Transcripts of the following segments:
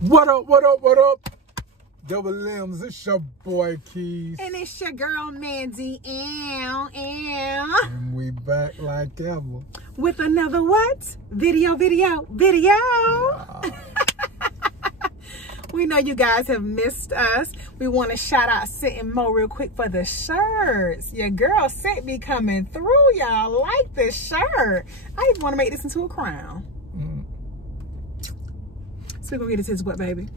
What up, what up, what up? Double M's, it's your boy Keys. And it's your girl Mandy. And we back like ever. With another what? Video. Yeah. We know you guys have missed us. We want to shout out Cynt N Mo real quick for the shirts. Your girl Cynt be coming through, y'all. Like this shirt. I even want to make this into a crown. So we're going to get into what, baby?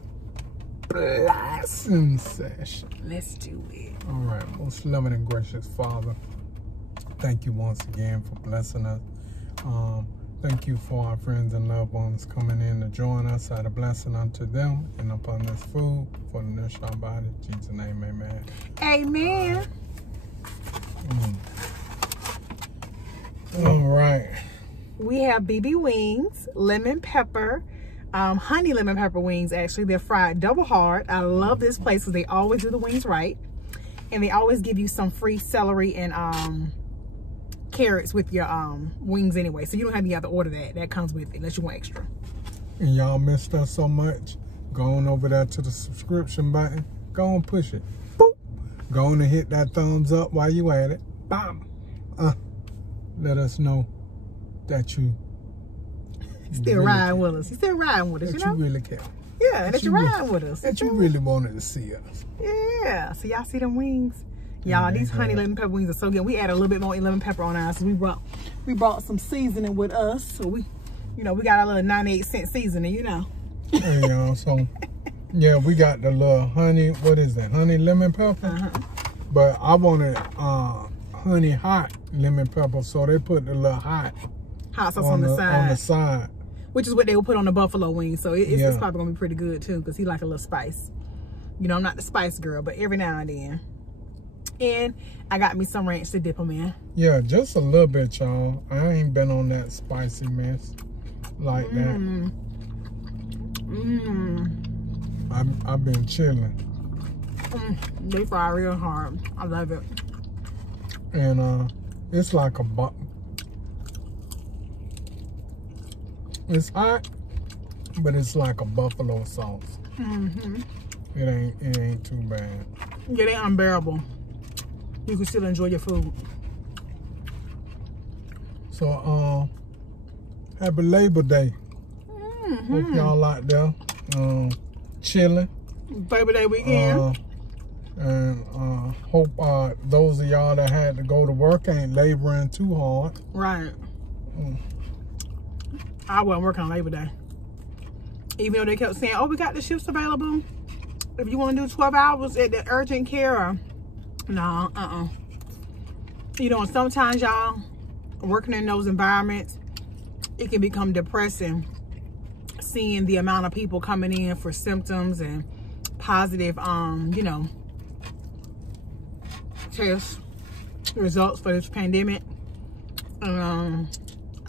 Blessing session. Let's do it. All right, most loving and gracious Father, thank you once again for blessing us. Thank you for our friends and loved ones coming in to join us. Out a blessing unto them and upon this food for the nourish our body. In Jesus' name, amen. Amen. All right. We have BB wings, lemon pepper, honey lemon pepper wings. Actually, they're fried double hard. I love this place because they always do the wings right, and they always give you some free celery and carrots with your wings anyway, so you don't have to order that comes with it unless you want extra. And y'all missed us so much, go on over there to the subscription button, go on push it, boop, go on and hit that thumbs up while you at it, bam. Let us know that you still really riding with us. You still riding with us, you know? You really care. Yeah, that you riding with us. That you really wanted to see us. Yeah, so y'all see them wings? Y'all, these honey lemon pepper wings are so good. We add a little bit more lemon pepper on ours. So we brought some seasoning with us. So we got a little 98-cent seasoning, you know. Hey, y'all, so yeah, we got the little honey, what is that? Honey lemon pepper? But I wanted honey hot lemon pepper, so they put the little hot sauce on the side. Which is what they will put on the buffalo wings. So it's probably gonna be pretty good too, because he like a little spice. You know, I'm not the spice girl, but every now and then. And I got me some ranch to dip them in. Yeah, just a little bit, y'all. I ain't been on that spicy mess like that. I've been chilling. They fry real hard. I love it. And it's like it's hot, but it's like a buffalo sauce. It ain't too bad. Yeah, they unbearable. You can still enjoy your food. So happy Labor Day. Hope y'all out there chilling. Labor Day weekend. And hope those of y'all that had to go to work ain't laboring too hard. Right. I wasn't working on Labor Day. Even though they kept saying, oh, we got the shifts available. If you want to do 12 hours at the urgent care, or no, You know, sometimes y'all working in those environments, it can become depressing seeing the amount of people coming in for symptoms and positive, you know, test results for this pandemic.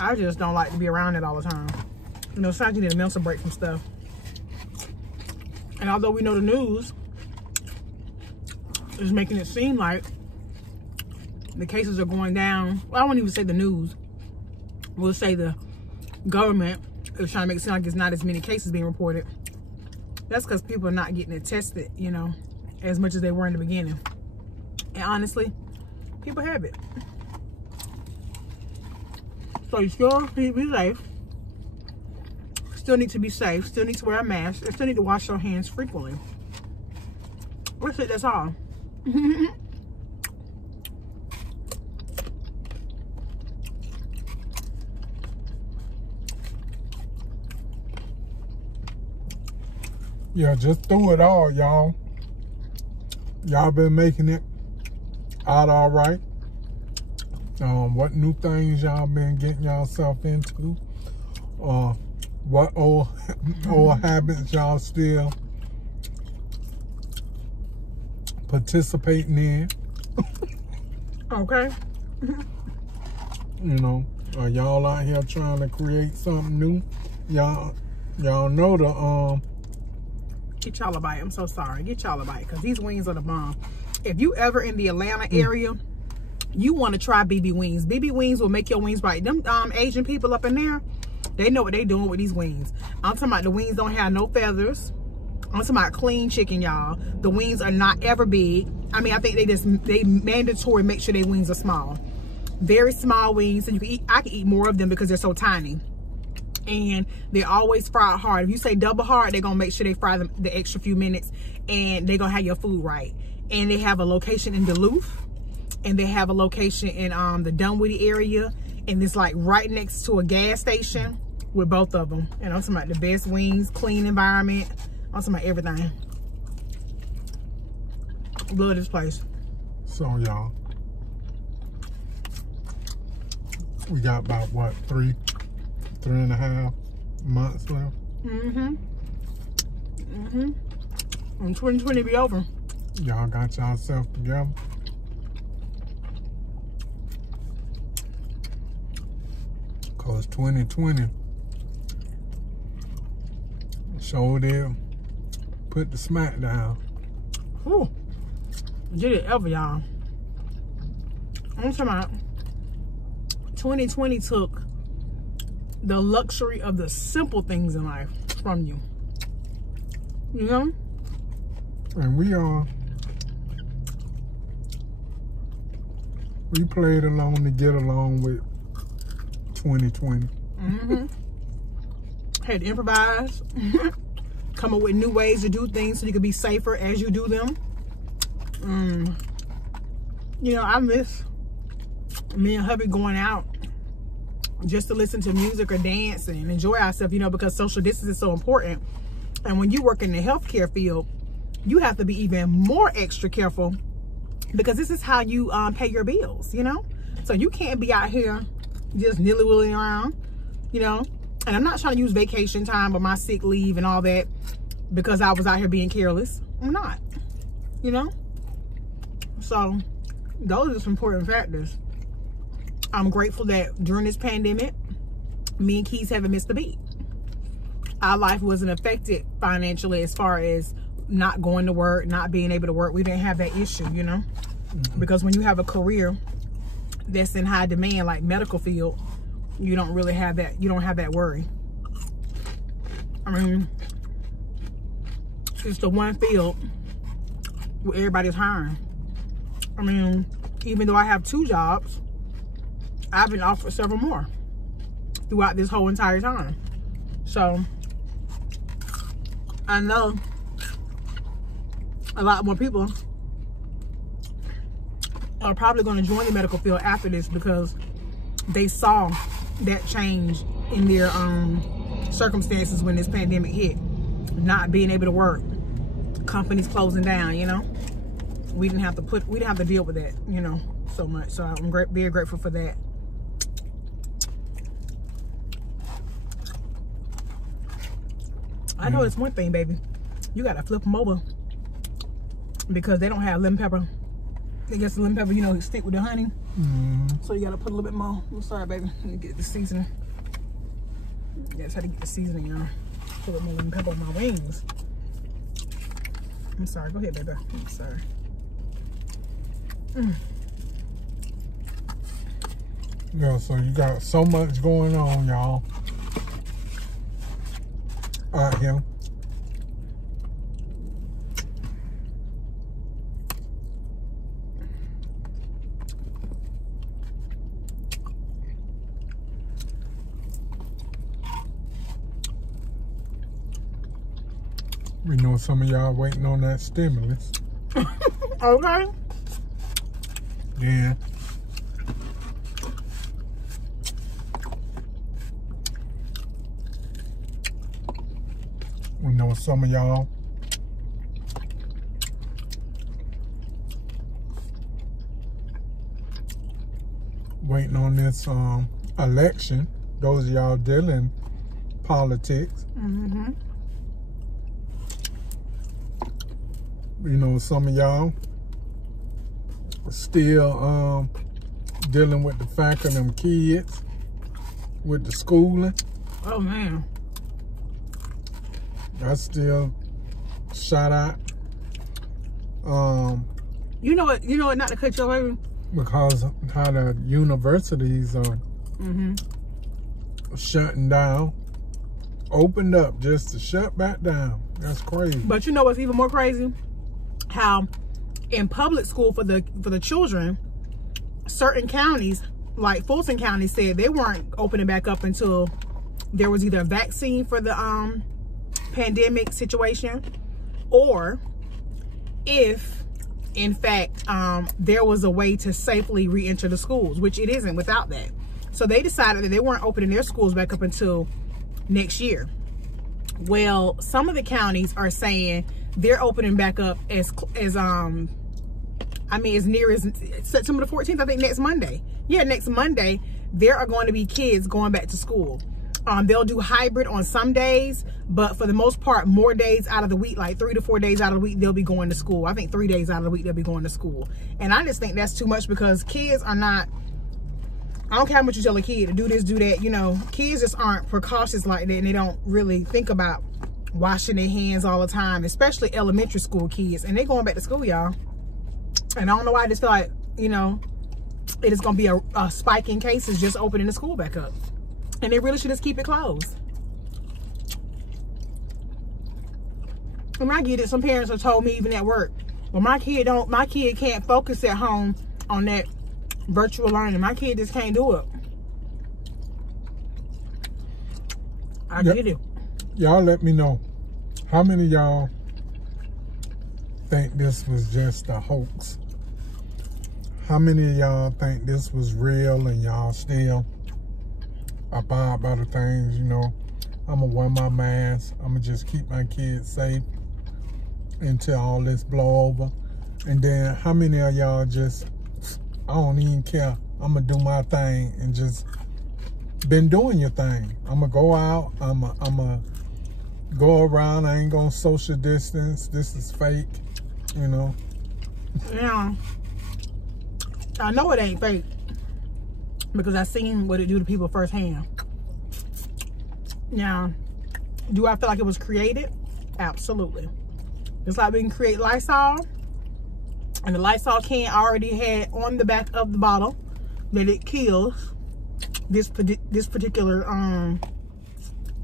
I just don't like to be around it all the time. You know, sometimes you need a mental break from stuff. And although we know the news is making it seem like the cases are going down, well, I won't even say the news. We'll say the government is trying to make it seem like there's not as many cases being reported. That's because people are not getting it tested, you know, as much as they were in the beginning. And honestly, people have it. So you still need to be safe. Still need to be safe. Still need to wear a mask. And still need to wash your hands frequently. That's it. That's all. Yeah, just through it all, y'all. Y'all been making it out all right. What new things y'all been getting yourself into? What old habits y'all still participating in? Okay. You know, are y'all out here trying to create something new? Y'all know the Get y'all a bite. I'm so sorry. Get y'all a bite, because these wings are the bomb. If you ever in the Atlanta area, you want to try BB wings. BB wings will make your wings right. Them Asian people up in there, they know what they doing with these wings. I'm talking about the wings don't have no feathers. I'm talking about clean chicken, y'all. The wings are not ever big. I mean, I think they mandatory make sure their wings are small. Very small wings, and I can eat more of them because they're so tiny. And they're always fried hard. If you say double hard, they're gonna make sure they fry them the extra few minutes, and they're gonna have your food right. And they have a location in Duluth, and they have a location in the Dunwoody area, and it's like right next to a gas station with both of them. And I'm talking about the best wings, clean environment. I'm talking about everything. Love this place. So y'all, we got about what, 3.5 months left. And 2020 be over. Y'all got yourself together. Cause 2020 showed them put the smack down. Whew. Did it ever, y'all. I'm talking about 2020 took the luxury of the simple things in life from you. You know? And we played along to get along with 2020. Had to improvise. Come up with new ways to do things so you can be safer as you do them. You know, I miss me and hubby going out just to listen to music or dance and enjoy ourselves, you know, because social distance is so important. And when you work in the healthcare field, you have to be even more extra careful because this is how you pay your bills, you know? So you can't be out here just nilly-willy around, you know? And I'm not trying to use vacation time or my sick leave and all that because I was out here being careless. I'm not, you know? So those are some important factors. I'm grateful that during this pandemic, me and Keys haven't missed a beat. Our life wasn't affected financially as far as not going to work, not being able to work. We didn't have that issue, you know? Because when you have a career that's in high demand, like medical field, you don't really have that, you don't have that worry. I mean, it's the one field where everybody's hiring. I mean, even though I have 2 jobs, I've been offered several more throughout this whole entire time. So I know a lot more people are probably going to join the medical field after this because they saw that change in their circumstances when this pandemic hit. Not being able to work, companies closing down, you know. We didn't have to deal with that, you know, so much. So I'm very grateful for that. I know it's one thing, baby. You gotta flip them over because they don't have lemon pepper. I guess the lemon pepper, you know, stick with the honey. So you gotta put a little bit more. I'm sorry, baby. Let me get the seasoning. That's how to get the seasoning, y'all. Put a little more lemon pepper on my wings. I'm sorry. Go ahead, baby. I'm sorry. Yeah, so you got so much going on, y'all. Out here. We know some of y'all waiting on that stimulus. Okay. Yeah. We know some of y'all waiting on this election. Those of y'all dealing politics. You know, some of y'all still dealing with the fact of them kids with the schooling. Oh man. I still shout out. You know what, not to cut you off, Because how the universities are shutting down. opened up just to shut back down. That's crazy. But you know what's even more crazy? How in public school for the children, certain counties, like Fulton County, said they weren't opening back up until there was either a vaccine for the pandemic situation, or if in fact there was a way to safely re-enter the schools, which it isn't without that. So they decided that they weren't opening their schools back up until next year. Well, some of the counties are saying they're opening back up as near as September the 14th, I think next Monday. Yeah, next Monday, there are going to be kids going back to school. They'll do hybrid on some days, but for the most part, more days out of the week, like 3 to 4 days out of the week, they'll be going to school. I think 3 days out of the week, they'll be going to school. And I just think that's too much, because kids are not, I don't care how much you tell a kid to do this, do that, you know, kids just aren't precautious like that, and they don't really think about washing their hands all the time, especially elementary school kids. And they're going back to school, y'all. And I don't know why I just feel like, you know, it is going to be a spike in cases just opening the school back up. And they really should just keep it closed. And I get it. Some parents have told me even at work, well, my kid can't focus at home on that virtual learning. My kid just can't do it. I get it. Y'all let me know, how many of y'all think this was just a hoax? How many of y'all think this was real and y'all still abide by the things, you know, I'm gonna wear my mask, I'm gonna just keep my kids safe until all this blow over? And then how many of y'all just, I don't even care, I'm gonna do my thing and just been doing your thing? I'm gonna go out, I'm gonna go around, I ain't gonna social distance, this is fake, you know? Yeah, I know it ain't fake, because I seen what it do to people firsthand. Now, do I feel like it was created? Absolutely. Just like we can create Lysol, and the Lysol can already had on the back of the bottle that it kills this particular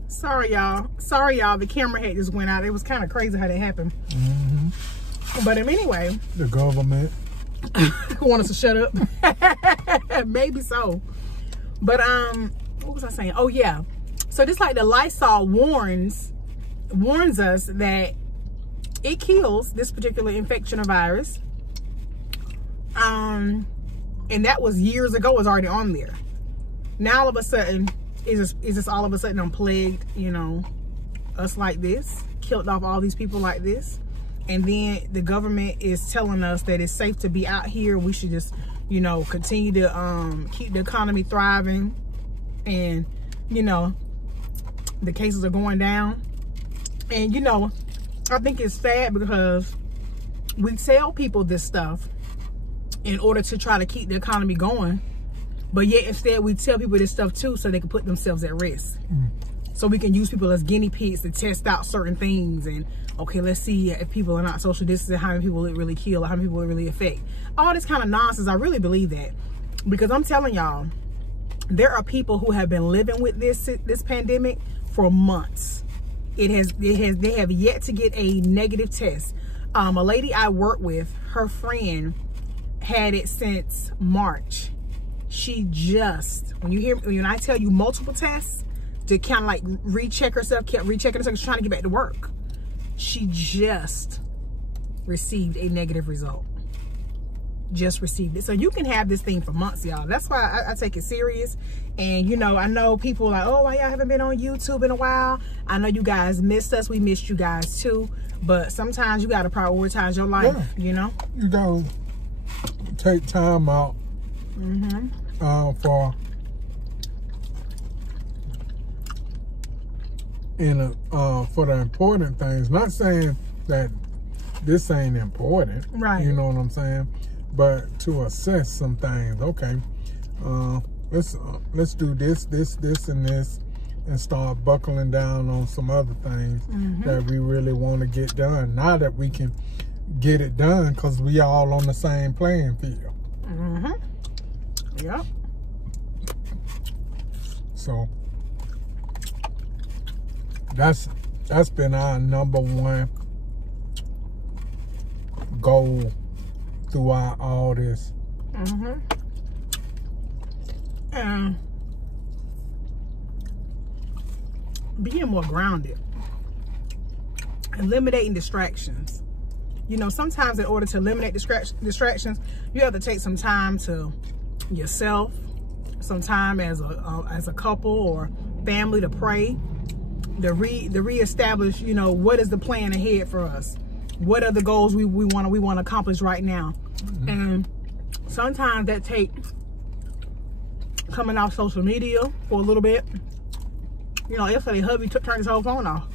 sorry y'all, the camera head just went out. It was kind of crazy how that happened. But anyway, the government want us to shut up. Maybe so. But what was I saying? Oh yeah, so just like the Lysol warns us that it kills this particular infection or virus, and that was years ago, was already on there. Now all of a sudden, is this all of a sudden unplagued, you know, us like this, killed off all these people like this? And then the government is telling us that it's safe to be out here. We should just, you know, continue to keep the economy thriving. And, you know, the cases are going down. And, you know, I think it's sad because we tell people this stuff in order to try to keep the economy going. But yet instead we tell people this stuff too so they can put themselves at risk. So we can use people as guinea pigs to test out certain things. And okay, let's see if people are not social distancing, how many people it really kill, or how many people it really affect. All this kind of nonsense. I really believe that, because I'm telling y'all, there are people who have been living with this pandemic for months. They have yet to get a negative test. A lady I work with, her friend had it since March. She just, when I tell you multiple tests to kind of like recheck herself, kept rechecking herself, trying to get back to work. She just received a negative result. Just received it. So you can have this thing for months, y'all. That's why I take it serious. And you know, I know people are like, oh, why y'all haven't been on YouTube in a while? I know you guys missed us. We missed you guys too. But sometimes you got to prioritize your life, you know? You got to take time out for the important things. Not saying that this ain't important, right? You know what I'm saying? But to assess some things. Okay, let's do this, and this, and start buckling down on some other things that we really want to get done. Now that we can get it done, because we all on the same playing field. Yep. So that's been our #1 goal throughout all this. Being more grounded, eliminating distractions. You know, sometimes in order to eliminate distractions, you have to take some time to yourself, some time as a couple or family to pray, to reestablish, you know, what is the plan ahead for us? What are the goals we want to accomplish right now? And sometimes that take coming off social media for a little bit. You know, yesterday hubby turned his whole phone off.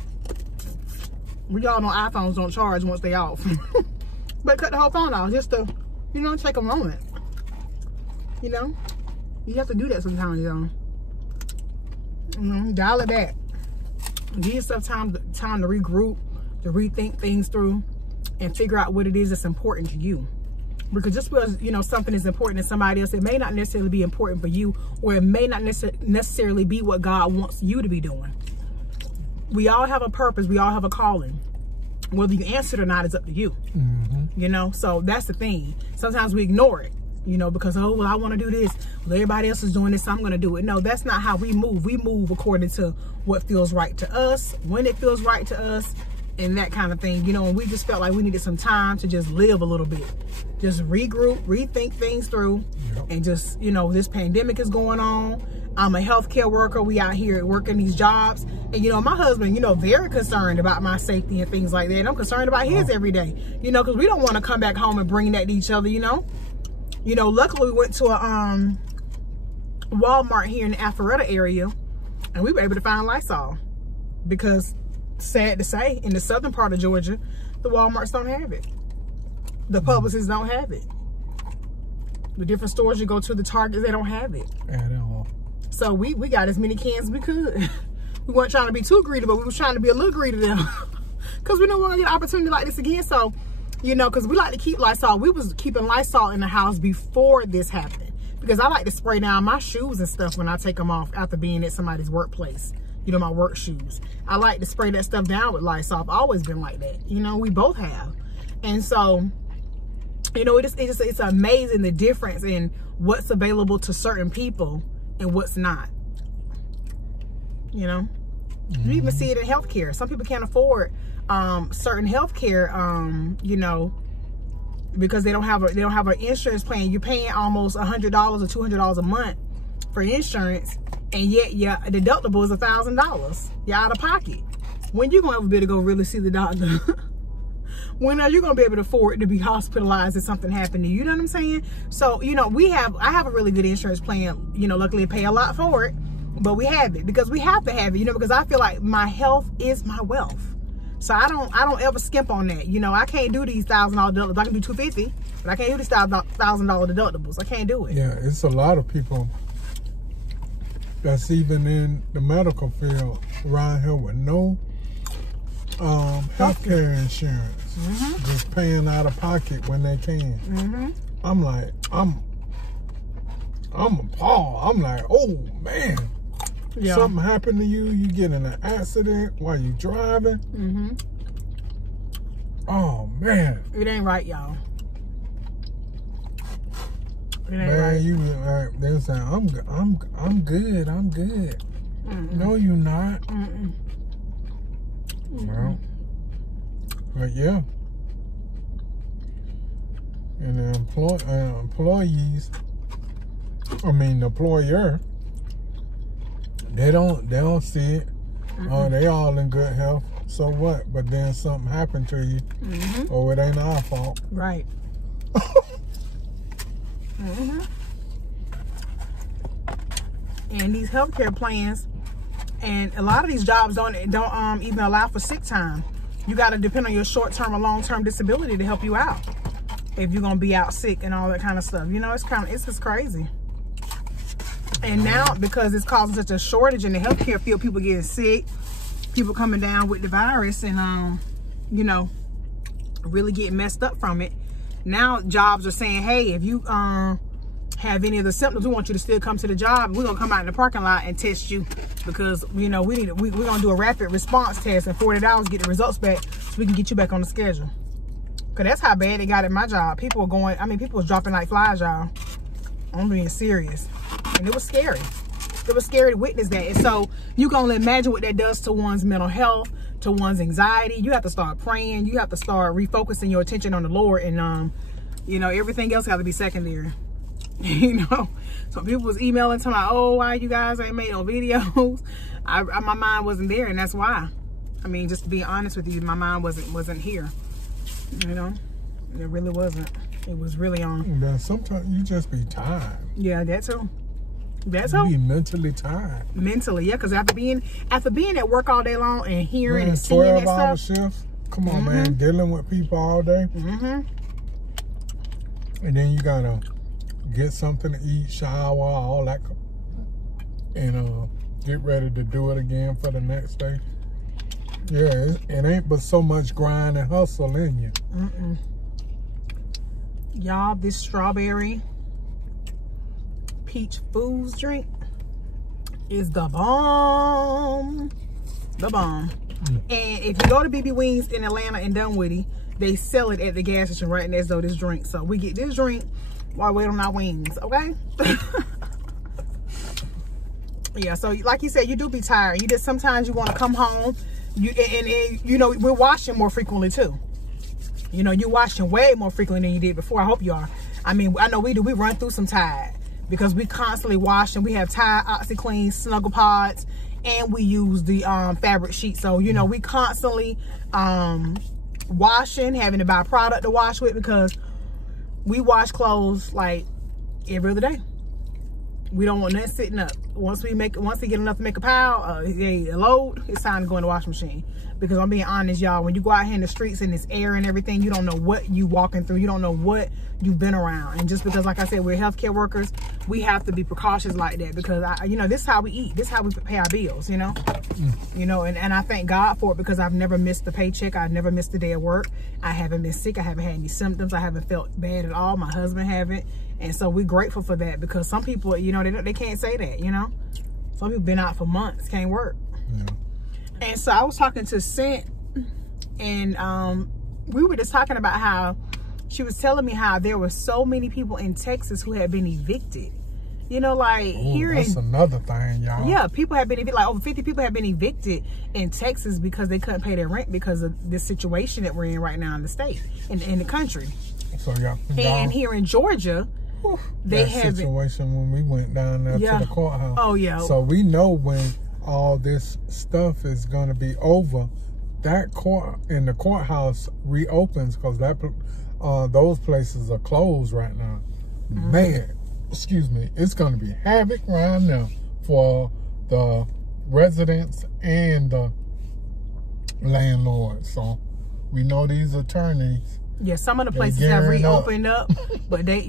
We all know iPhones don't charge once they off. But cut the whole phone off just to, you know, take a moment. You know, you have to do that sometimes, y'all. You know, dial it back. Give yourself time to regroup, to rethink things through, and figure out what it is that's important to you. Because just because, you know, something is important to somebody else, it may not necessarily be important for you, or it may not necessarily be what God wants you to be doing. We all have a purpose. We all have a calling. Whether you answer it or not is up to you. You know, so that's the thing. Sometimes we ignore it, you know, because, oh, well, I want to do this. Well, everybody else is doing this, so I'm going to do it. No, that's not how we move. We move according to what feels right to us, when it feels right to us, and that kind of thing, you know. And we just felt like we needed some time to just live a little bit, just regroup, rethink things through. And just, you know, this pandemic is going on. I'm a healthcare worker. We out here working these jobs, and, you know, my husband, you know, very concerned about my safety and things like that. And I'm concerned about his every day, you know, because we don't want to come back home and bring that to each other, you know. You know, luckily we went to a Walmart here in the Alpharetta area, and we were able to find Lysol, because sad to say, in the southern part of Georgia, the Walmarts don't have it. The Publixes don't have it. The different stores you go to, the Targets, they don't have it. At all. So we got as many cans as we could. We weren't trying to be too greedy, but we were trying to be a little greedy then. Because we don't want to get an opportunity like this again. So, you know, because we like to keep Lysol. We was keeping Lysol in the house before this happened, because I like to spray down my shoes and stuff when I take them off after being at somebody's workplace. You know, my work shoes. I like to spray that stuff down with Lysol. I've always been like that. You know, we both have. And so, you know, it's amazing the difference in what's available to certain people and what's not. You know, you even see it in healthcare. Some people can't afford certain healthcare, you know, because they don't have an insurance plan. You're paying almost $100 or $200 a month for insurance, and yet your deductible is $1,000. You're out of pocket. When you gonna ever be able to go really see the doctor? When are you gonna be able to afford to be hospitalized if something happened to you? You know what I'm saying? So, you know, I have a really good insurance plan. You know, luckily I pay a lot for it, but we have it because we have to have it. You know, because I feel like my health is my wealth. So I don't ever skimp on that. You know, I can't do these $1,000 deductibles. I can do $250, but I can't do these $1,000 deductibles. I can't do it. Yeah, it's a lot of people that's even in the medical field around here with no healthcare insurance, just paying out of pocket when they can. I'm like, I'm appalled. I'm like, oh man, something happened to you, you get in an accident while you driving. Oh man, it ain't right, y'all. It ain't man, right. you they're saying I'm good. No, you're not. Well, but yeah, and the employees, I mean the employer, they don't see it. Oh, they all in good health. So what? But then something happened to you. Oh, it ain't our fault. Right. And these healthcare plans, and a lot of these jobs don't even allow for sick time. You got to depend on your short-term or long-term disability to help you out if you're gonna be out sick and all that kind of stuff. You know, it's just crazy. And now, because it's causing such a shortage in the healthcare field, people getting sick, people coming down with the virus, and you know, really getting messed up from it. Now jobs are saying, hey, if you have any of the symptoms, we want you to still come to the job. We're gonna come out in the parking lot and test you, because you know we're gonna do a rapid response test in 48 hours, get the results back, so we can get you back on the schedule. Cause that's how bad it got at my job. People were going, I mean, people was dropping like flies, y'all. I'm being serious, and it was scary. It was scary to witness that. And so you can only imagine what that does to one's mental health, to one's anxiety. You have to start praying. You have to start refocusing your attention on the Lord, and you know, everything else got to be secondary. You know, so people was emailing to my, oh, why you guys ain't made no videos? My mind wasn't there, and that's why. I mean, just to be honest with you, my mind wasn't here. You know, it really wasn't. It was really on. Yeah, sometimes you just be tired. Yeah, that too. That's you be mentally tired. Mentally, yeah, because after being at work all day long and hearing and seeing that stuff. 12-hour shifts. Come on, man, dealing with people all day. And then you gotta get something to eat, shower, all that, and get ready to do it again for the next day. Yeah, it ain't but so much grind and hustle in you. Y'all, this strawberry peach foods drink is the bomb. The bomb. And if you go to BB Wings in Atlanta and Dunwoody, they sell it at the gas station right next door to this drink. So we get this drink while we wait on our wings, okay? Yeah, so like you said, you do be tired. You just, sometimes you want to come home. And you know, we're washing more frequently too. You know, you're washing way more frequently than you did before. I hope you are. I mean, I know we do. We run through some Tide because we constantly wash, and we have Tide, OxyClean, Snuggle Pods, and we use the fabric sheet. So, you know, we constantly washing, having to buy product to wash with, because we wash clothes like every other day. We don't want nothing sitting up. Once we get enough to make a pile, a load, it's time to go in the washing machine. Because I'm being honest, y'all, when you go out here in the streets and it's air and everything, you don't know what you walking through. You don't know what you've been around. And just because, like I said, we're healthcare workers, we have to be precautious like that, because you know, this is how we eat. This is how we pay our bills, you know. You know, and I thank God for it, because I've never missed a paycheck. I've never missed a day of work. I haven't been sick. I haven't had any symptoms. I haven't felt bad at all. My husband haven't. And so we're grateful for that, because some people, you know, they can't say that, you know. Some people been out for months, can't work. Yeah. And so I was talking to Cynt, and we were just talking about how she was telling me how there were so many people in Texas who had been evicted. You know, like here that's another thing, y'all. Yeah, people have been evicted. Like over 50 people have been evicted in Texas because they couldn't pay their rent because of this situation that we're in right now in the state, in the country. So yeah. And here in Georgia, they have situation when we went down there to the courthouse. Oh yeah. So we know when all this stuff is going to be over, that the courthouse reopens, because that those places are closed right now. Man, excuse me, it's going to be havoc right now for the residents and the landlords. So we know these attorneys. Yeah, some of the places have reopened up, but they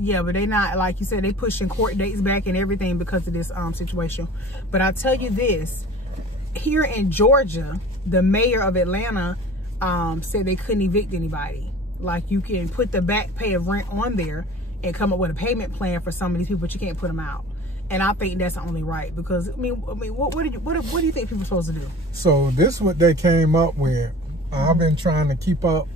not, like you said, they pushing court dates back and everything because of this situation. But I'll tell you this, here in Georgia, the mayor of Atlanta said they couldn't evict anybody. Like, you can put the back pay of rent on there and come up with a payment plan for some of these people, but you can't put them out. And I think that's only right, because I mean, what do you think people are supposed to do? So this is what they came up with. I've been trying to keep up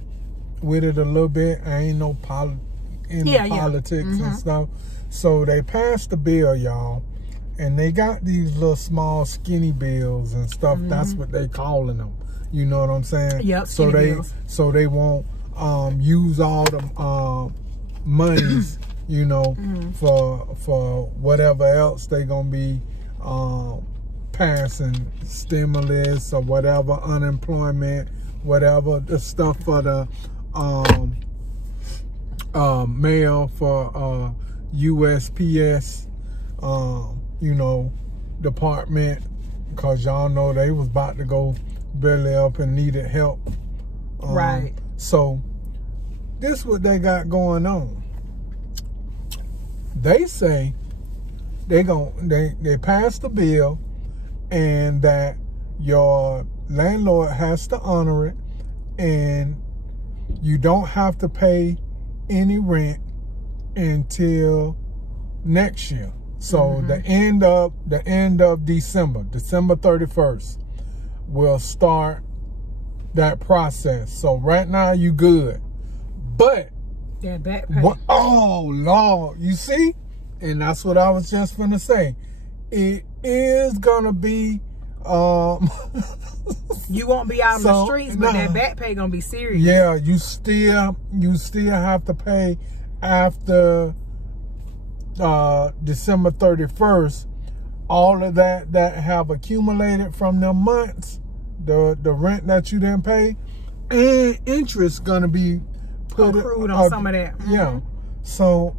with it a little bit. I ain't no politics and stuff. So they passed the bill, y'all, and they got these little small skinny bills and stuff. That's what they calling them. You know what I'm saying? Yep. So they won't use all the monies, you know, for whatever else they gonna be passing, stimulus or whatever, unemployment, whatever, the stuff for the mail for USPS, you know, department, because y'all know they was about to go belly up and needed help. Right. So this is what they got going on. They say they passed the bill, and that your landlord has to honor it, and you don't have to pay any rent until next year. So the end of December 31st, will start that process. So right now you good, but that back pay. Oh Lord, you see, and that's what I was just gonna say. It is gonna be you won't be out in the streets, but that back pay gonna be serious. Yeah, you still have to pay after December 31st. All of that have accumulated from the months, the rent that you didn't pay, and interest gonna be put accrued on some of that. Yeah. So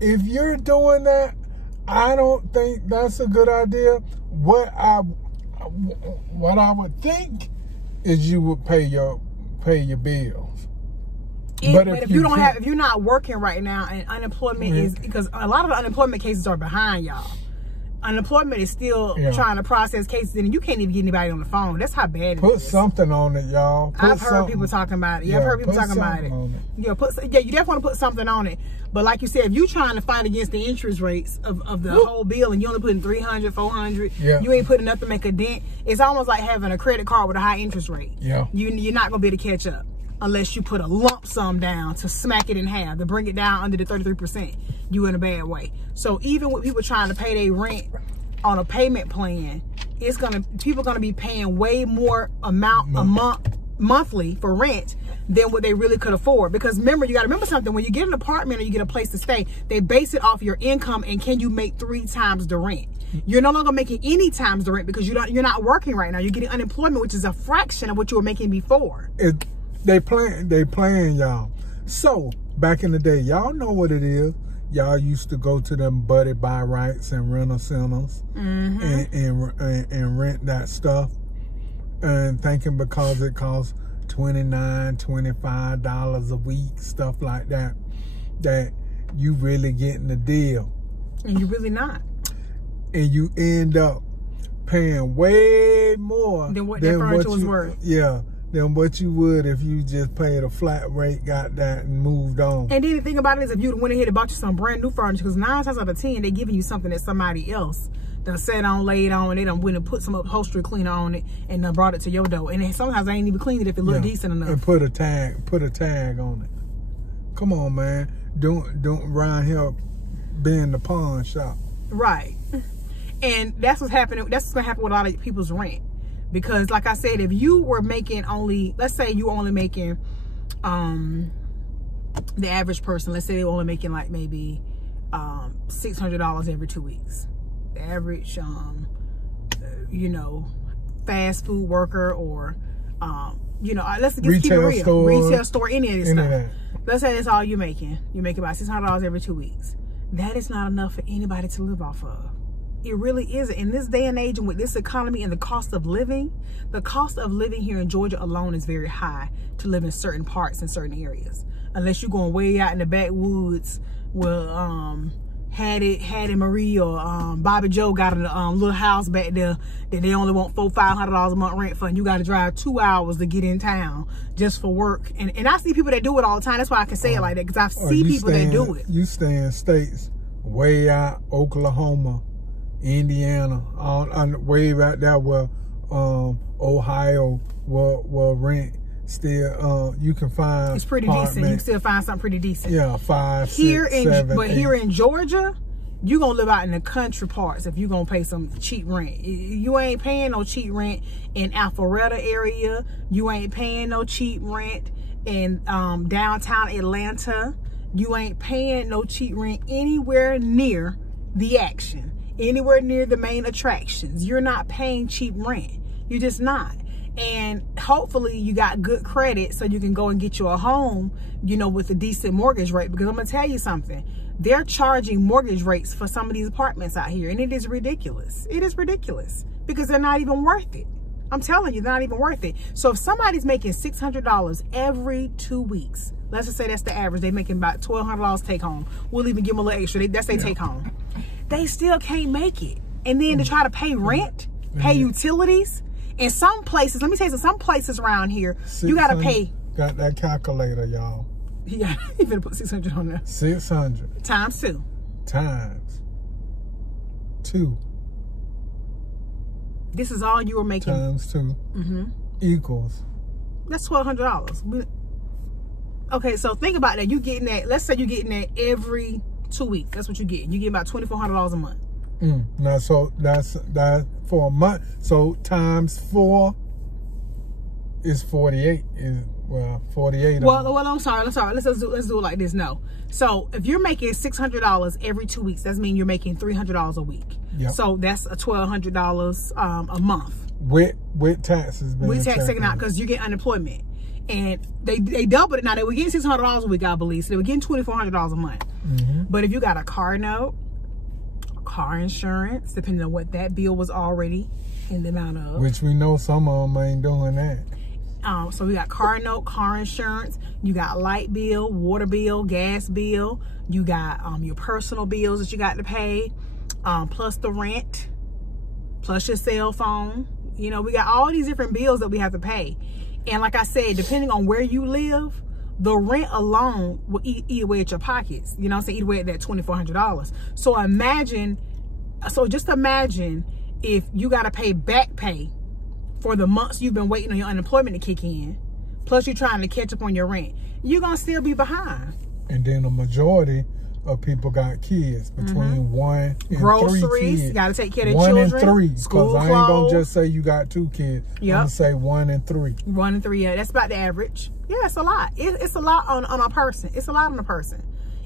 if you're doing that, I don't think that's a good idea. What I would think is you would pay your bills. But if you're not working right now, and unemployment is, because a lot of the unemployment cases are behind y'all. Unemployment is still trying to process cases, and you can't even get anybody on the phone. That's how bad it is. Put something on it, y'all. I've heard people talking about it. Yeah, I've heard people talking about it. You definitely want to put something on it. But like you said, if you're trying to fight against the interest rates of the whole bill, and you only putting $300, $400, you ain't putting enough to make a dent. It's almost like having a credit card with a high interest rate. Yeah, you're not gonna be able to catch up unless you put a lump sum down to smack it in half, to bring it down under the 33%. You in a bad way. So even with people trying to pay their rent on a payment plan, people gonna be paying way more amount monthly for rent than what they really could afford. Because remember, you got to remember something: when you get an apartment or you get a place to stay, they base it off your income and can you make 3 times the rent. You're no longer making any times the rent because you're not working right now. You're getting unemployment, which is a fraction of what you were making before. They playing y'all. So back in the day, y'all know what it is. Y'all used to go to them buddy buy rights and rental centers and rent that stuff, and thinking because it costs $29, $25 a week, stuff like that, that you really getting the deal. And you really not. And you end up paying way more than what that furniture was worth. Yeah. Than what you would if you just paid a flat rate, got that, and moved on. And then the thing about it is, if you went ahead and bought you some brand new furniture, because 9 times out of 10, they're giving you something that somebody else done sat on, laid on, and they done went and put some upholstery cleaner on it and done brought it to your door. And then sometimes they ain't even cleaned it if it looked decent enough. And put a tag on it. Come on, man. Don't around here being the pawn shop. Right. And that's what's happening. That's what's gonna happen with a lot of people's rent. Because like I said, if you were making only, let's say you only making the average person, let's say they're only making like maybe $600 every 2 weeks. The average fast food worker, or let's just keep it real. Retail store, any of this stuff. Let's say that's all you're making. You make about $600 every 2 weeks. That is not enough for anybody to live off of. It really isn't. In this day and age, and with this economy and the cost of living here in Georgia alone is very high to live in certain parts and certain areas. Unless you're going way out in the backwoods where Hattie Marie or Bobby Joe got a little house back there that they only want $400-500 a month rent for, and you got to drive 2 hours to get in town just for work. And I see people that do it all the time. That's why I can say it like that, because I see people that do it. You stay in states way out, Oklahoma, Indiana, way back there where Ohio will rent still. You can find it's pretty decent. You can still find something pretty decent. Yeah, 5, 6, 7, but 8. Here in Georgia, you gonna live out in the country parts if you gonna pay some cheap rent. You ain't paying no cheap rent in Alpharetta area. You ain't paying no cheap rent in downtown Atlanta. You ain't paying no cheap rent anywhere near the action. Anywhere near the main attractions. You're not paying cheap rent. You're just not. And hopefully you got good credit so you can go and get you a home, with a decent mortgage rate. Because I'm going to tell you something. They're charging mortgage rates for some of these apartments out here. And it is ridiculous. It is ridiculous. Because they're not even worth it. I'm telling you, they're not even worth it. So if somebody's making $600 every 2 weeks, let's just say that's the average. They're making about $1,200 take home. We'll even give them a little extra. That's their take home. They still can't make it. And then to try to pay rent, pay utilities. In some places, let me tell you, some places around here, you got to pay. Got that calculator, y'all. Yeah, you better put 600 on there. 600. Times 2. times 2. This is all you were making. Times 2 equals. That's $1,200. Okay, so think about that. You getting that, let's say you're getting that every 2 weeks. That's what you get. You get about $2,400 a month. Now, so that's for a month. So times 4 is 48. Well, 48. Well, I'm sorry. Let's do it like this. No. So if you're making $600 every 2 weeks, that means you're making $300 a week. Yep. So that's a $1,200 a month. With taxes. With tax taken out, because you get unemployment. And they doubled it. Now they were getting $600 a week, I believe. So they were getting $2,400 a month. But if you got a car note, car insurance, depending on what that bill was already in the amount of. Which we know some of them ain't doing that. So we got car note, car insurance, you got light bill, water bill, gas bill, you got your personal bills that you got to pay, plus the rent, plus your cell phone. You know, we got all these different bills that we have to pay. And like I said, depending on where you live, the rent alone will eat away at your pockets. You know what I'm saying? Eat away at that $2,400. So just imagine if you got to pay back pay for the months you've been waiting on your unemployment to kick in, plus you're trying to catch up on your rent, you're going to still be behind. And then the majority of people got kids, between 1 and 3 groceries, kids. Got to take care of their children. 1 and 3, school because I ain't going to just say you got 2 kids. I'm going to say 1 and 3. 1 and 3, yeah, that's about the average. Yeah, it's a lot. It's a lot on a person. It's a lot on a person.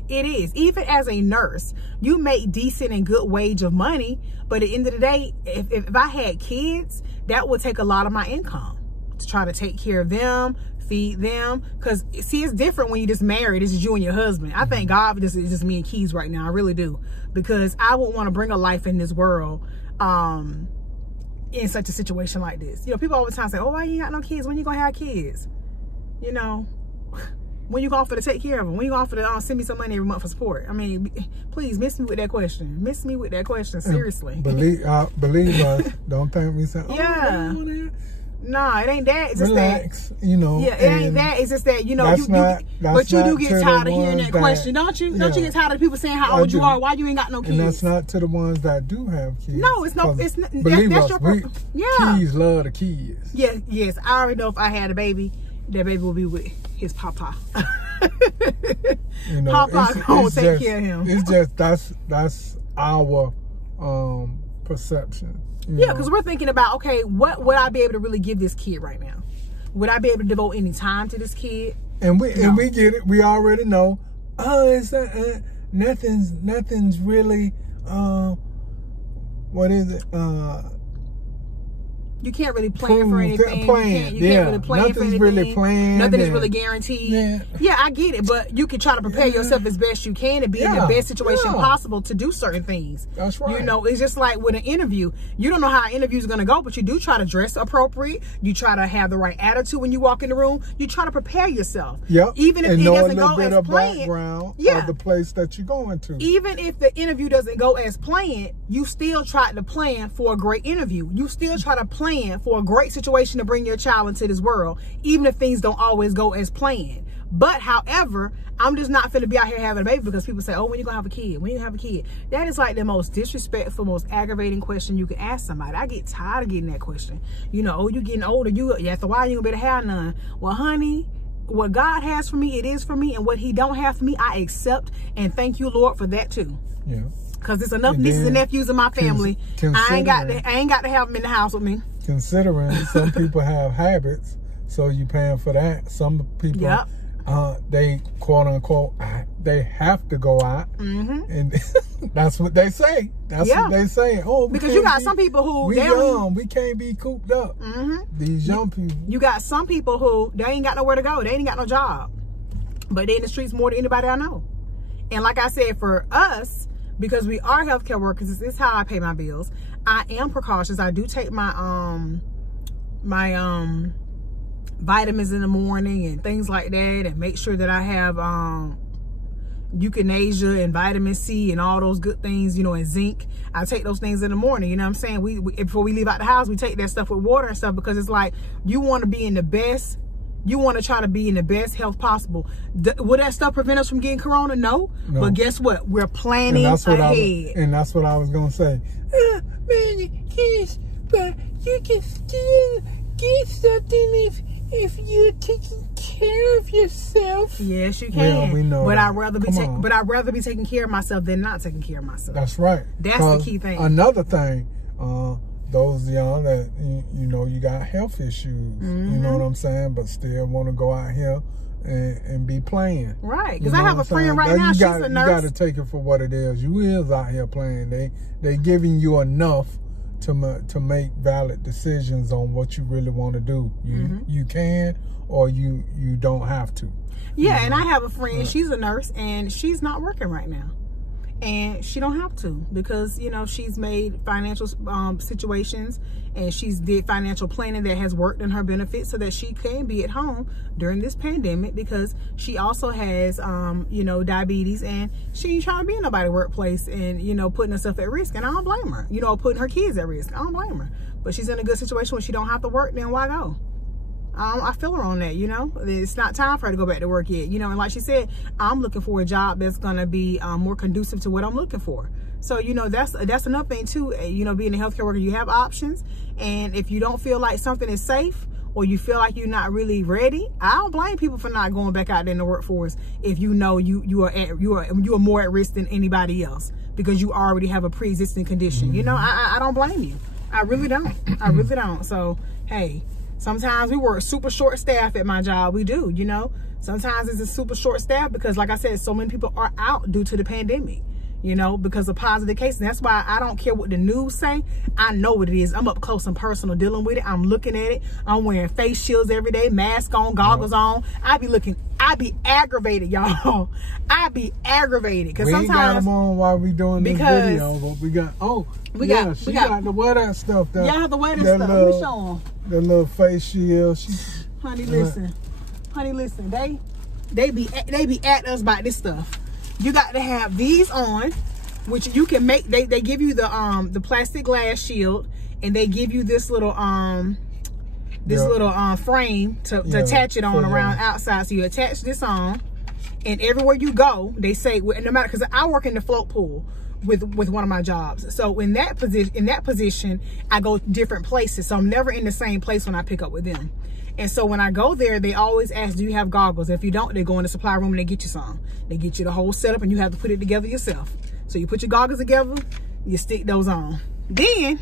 It is. Even as a nurse, you make decent and good wage of money, but at the end of the day, if I had kids, that would take a lot of my income to try to take care of them, feed them. Because see, it's different when you just married. This is you and your husband. I thank God this is just me and Keys right now. I really do, because I wouldn't want to bring a life in this world in such a situation like this. You know, people all the time say, "Oh, why you ain't got no kids? When you gonna have kids?" You know, when you gonna offer to take care of them? When you gonna offer to send me some money every month for support? I mean, please miss me with that question. Miss me with that question, seriously. Believe us. Don't think me saying, "Oh, yeah." Nah, it ain't that. It's relax, just that, you know. Yeah, it ain't that. It's just that, you know, but you do get tired of hearing that question, don't you? Don't you get tired of people saying how old you are, why you ain't got no kids? And that's not to the ones that do have kids. No, it's no. It's believe that's us, yeah. Keys love the kids. Yeah, yes. I already know if I had a baby, that baby will be with his papa. You know, Papa gonna take care of him. It's just that's our perception. Yeah, because we're thinking about, okay, what would I be able to really give this kid right now? Would I be able to devote any time to this kid? And we get it. We already know. It's nothing's really. What is it? You can't really plan for anything. You can't really plan Nothing's for anything. Really planned. Nothing is really guaranteed. Yeah, I get it. But you can try to prepare yourself as best you can to be in the best situation possible to do certain things. That's right. You know, it's just like with an interview. You don't know how an interview is going to go, but you do try to dress appropriate. You try to have the right attitude when you walk in the room. You try to prepare yourself. Yep. Even if it doesn't go as planned. Background of the place that you're going to. Even if the interview doesn't go as planned, you still try to plan for a great interview. You still try to plan for a great situation to bring your child into this world, even if things don't always go as planned. But however, I'm just not finna be out here having a baby because people say, "Oh, when you gonna have a kid? When you gonna have a kid?" That is like the most disrespectful, most aggravating question you can ask somebody. I get tired of getting that question. You know, "Oh, you getting older, after a while you gonna better have none." Well, honey, what God has for me, it is for me, and what He don't have for me, I accept and thank you, Lord, for that too. Yeah. Because there's enough nieces and nephews in my family. I ain't got to have them in the house with me. Considering some people have habits, so you paying for that. Some people, they quote unquote, they have to go out, and that's what they say. That's what they say. Oh, because you got some people who we young, we can't be cooped up. These young people. You got some people who they ain't got nowhere to go. They ain't got no job, but they in the streets more than anybody I know. And like I said, for us, because we are healthcare workers, this is how I pay my bills. I am precautious. I do take my vitamins in the morning and things like that, and make sure that I have euthanasia and vitamin C and all those good things, you know, and zinc. I take those things in the morning, you know what I'm saying? We before we leave out the house, we take that stuff with water and stuff, because it's like you want to be in the best You want to try to be in the best health possible. Will that stuff prevent us from getting corona? No. But guess what? We're planning ahead. And that's what I was going to say. Man, yes, but you can still get something if you're taking care of yourself. Yes, you can. We know but that. I'd rather be taking care of myself than not taking care of myself. That's right. That's the key thing. Another thing, those young that you know you got health issues, you know what I'm saying, but still want to go out here and be playing. Right, because I have a friend right now. She's a nurse. You got to take it for what it is. You is out here playing. They giving you enough to make valid decisions on what you really want to do. You can or you don't have to. Yeah, and I have a friend. She's a nurse and she's not working right now. And she don't have to because, you know, she's made financial situations and she's did financial planning that has worked in her benefit so that she can be at home during this pandemic because she also has, you know, diabetes and she ain't trying to be in nobody's workplace and, you know, putting herself at risk. And I don't blame her, you know, putting her kids at risk. I don't blame her. But she's in a good situation when she don't have to work, then why go? I feel her on that, you know. It's not time for her to go back to work yet, you know. And like she said, I'm looking for a job that's going to be more conducive to what I'm looking for. So, you know, that's another thing too. You know, being a healthcare worker, you have options. And if you don't feel like something is safe or you feel like you're not really ready, I don't blame people for not going back out there in the workforce if you know you are more at risk than anybody else because you already have a pre-existing condition. You know, I don't blame you. I really don't. I really don't. So, hey. Sometimes we work super short staff at my job. We do, you know. Sometimes it's a super short staff because, like I said, so many people are out due to the pandemic, you know, because of positive cases. That's why I don't care what the news say. I know what it is. I'm up close and personal dealing with it. I'm looking at it. I'm wearing face shields every day, mask on, goggles on. I be aggravated, y'all. I be aggravated because sometimes we ain't got them on while we doing this video, but we got she got to wear that stuff. Y'all have to wear this stuff. Let me show them. The little face shield. Honey, listen. Honey, listen. They be at us by this stuff. You got to have these on, which you can make. They give you the plastic glass shield, and they give you this little frame to attach it on around outside. So you attach this on, and everywhere you go, they say no matter because I work in the float pool with one of my jobs. So in that position, I go different places. So I'm never in the same place when I pick up with them. And so when I go there, they always ask, do you have goggles? If you don't, they go in the supply room and they get you some. They get you the whole setup and you have to put it together yourself. So you put your goggles together, you stick those on. Then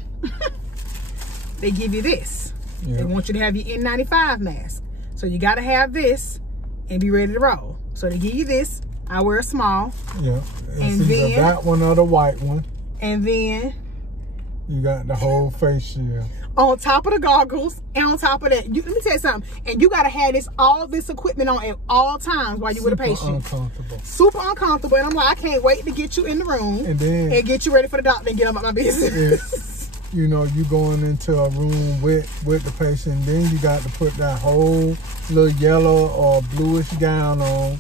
they give you this. Yep. They want you to have your N95 mask. So you got to have this and be ready to roll. So they give you this. I wear a small. Yeah. And then that one or the white one. And then you got the whole face shield. On top of the goggles, and on top of that, let me tell you something. And you got to have all this equipment on at all times while you're with a patient. Super uncomfortable. And I'm like, I can't wait to get you in the room and get you ready for the doctor and get them out my business. You know, you going into a room with the patient, and then you got to put that whole little yellow or bluish gown on.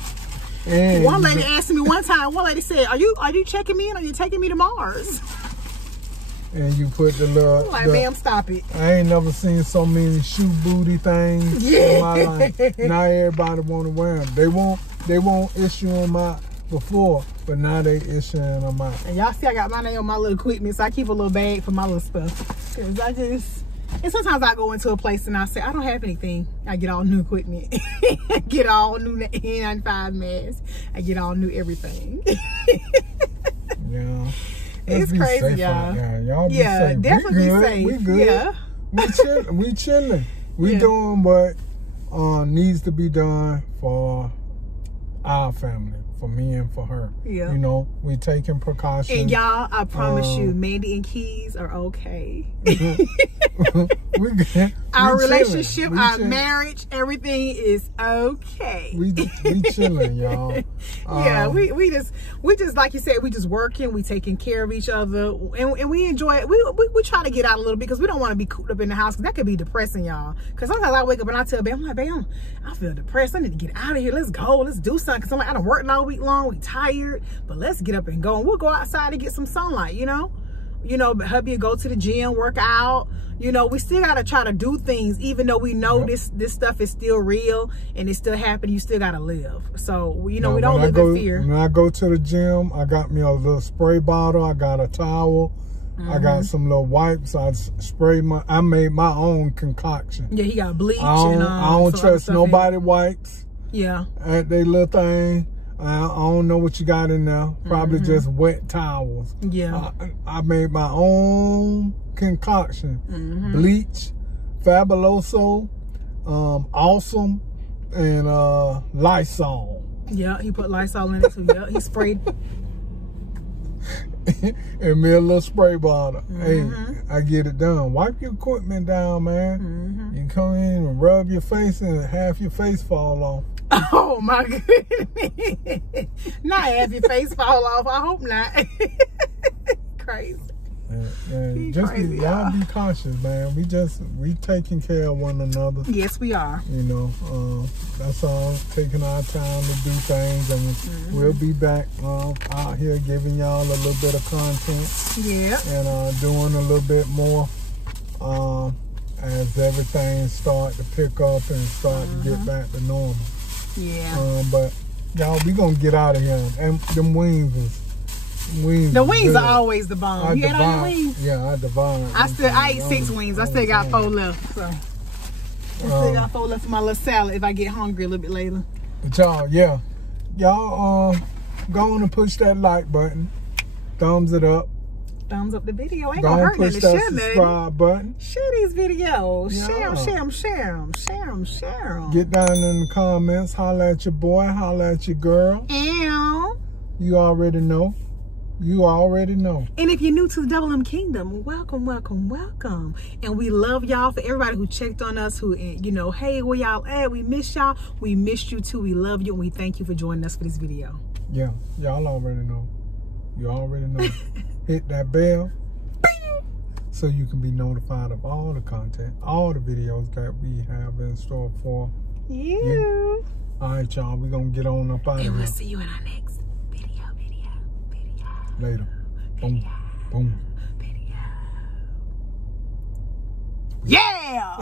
And one lady asked me one time, one lady said, are you checking me in or are you taking me to Mars? And you put the little... I'm like, ma'am, stop it. I ain't never seen so many shoe booty things in my life. Now everybody want to wear them. They won't issue them out before, but now they issuing them out. And y'all see I got my name on my little equipment, so I keep a little bag for my little stuff. Because and sometimes I go into a place and I say, I don't have anything. I get all new equipment. I get all new N95 masks. I get all new everything. Yeah. It's crazy, y'all. Y'all be safe. Definitely be safe. We good. Yeah. We chilling. We doing what needs to be done for our family, for me and for her. Yeah. You know, we taking precautions. And y'all, I promise you, Mandy and Keys are okay. We good. Our relationship, our marriage, everything is okay. We chilling, y'all. Yeah, we just like you said, we just working, we taking care of each other, and we enjoy it. We try to get out a little bit because we don't want to be cooped up in the house because that could be depressing, y'all. Because sometimes I wake up and I tell babe, I'm like, babe, I feel depressed. I need to get out of here. Let's go. Let's do something. Because I'm like, I done worked all week long. We tired, but let's get up and go. And we'll go outside and get some sunlight, you know. you know, hubby go to the gym, work out. You know, we still got to try to do things, even though we know this stuff is still real and it's still happening. You still got to live. So, you know, we don't live in fear. When I go to the gym, I got me a little spray bottle. I got a towel. I got some little wipes. I made my own concoction. Yeah, he got bleach. I don't trust nobody wipes. Yeah. At their little thing. I don't know what you got in there. Probably just wet towels. Yeah. I made my own concoction. Bleach, Fabuloso, Awesome, and Lysol. Yeah, he put Lysol in it too. Yeah, he sprayed. And me a little spray bottle. Hey, I get it done. Wipe your equipment down, man. You come in and rub your face and half your face fall off. Oh my goodness. Not half your face fall off. I hope not. Crazy. Just y'all be cautious, man. We taking care of one another. Yes, we are. You know, that's all. Taking our time to do things, and we'll be back out here giving y'all a little bit of content. Yeah. And doing a little bit more as everything start to pick up and start to get back to normal. Yeah. But y'all, we gonna get out of here. And them wings the wings are always the bomb. You ate all your wings? Yeah, I devoured. I ate 6 wings. I still got 4 left. So I still got 4 left for my little salad if I get hungry a little bit later. But y'all, go on and push that like button. Thumbs it up. Thumbs up the video. Ain't gonna hurt nothing to share that subscribe button. Share these videos. Yeah. Share them. Get down in the comments. Holla at your boy. Holla at your girl. Ew. You already know. And if you're new to the Double M Kingdom, welcome. And we love y'all. For everybody who checked on us, who, you know, hey, where y'all at? We miss y'all. We missed you too. We love you, and we thank you for joining us for this video. Yeah, y'all already know. You already know. Hit that bell so you can be notified of all the content, all the videos that we have in store for you. All right, y'all. We're going to get on up out of here. And we'll see you in our next video. Later. Boom. Boom. Yeah!